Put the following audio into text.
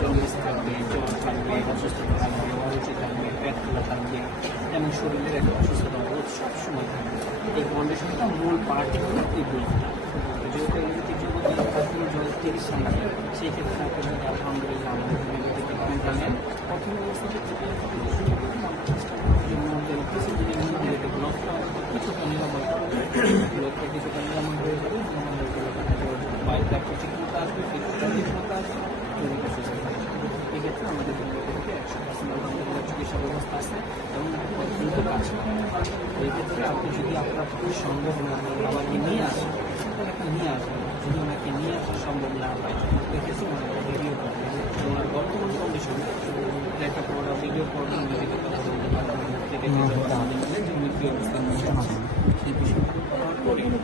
Jaundice থাকবে, জ্বর থাকবে, অসুস্থতা থাকবে, অরুচি থাকবে, পেট ফোলা থাকবে, এবং শরীরের একটা অসুস্থতা রোধ সবসময় থাকবে। এই কন্ডিশনটা মূল পার্টি হলো এই ব্লকটা। যেহেতু এমনিতে যদি জল চিকিৎসা নেয়, সেই ক্ষেত্রে আপনি যদি আলহামদুলিল্লাহ আমাদের ট্রিটমেন্ট জানেন, প্রথম অবস্থাতে ব্লকটা কিছুটা নিরাময় করবে, ব্লকটা কিছুটা নিরাময় হয়ে যাবে, আমাদের বাইরে একটা ঠিকমতো আসবে, ফিজিক্যাল ঠিকমতো আসবে, ক্লিনিক্যাল সুযোগ আসবে। এক্ষেত্রে আমাদের থেকে 100% আলহামদুলিল্লাহ চিকিৎসা ব্যবস্থা আছে এবং দ্রুত কাজ করে। এই ক্ষেত্রে আপনি যদি আপনার পক্ষে সম্ভব না হয় বাবাকে নিয়ে আসেন, নিয়ে আসবেন। যদি ওনাকে নিয়ে আসা সম্ভব না হয়, এক্ষেত্রে ওনাকে ভিডিও করবেন, ওনার বর্তমান কন্ডিশনে একটা বড় ভিডিও করবেন, ওনাদেরকে কথা বলতে পারবেন থেকে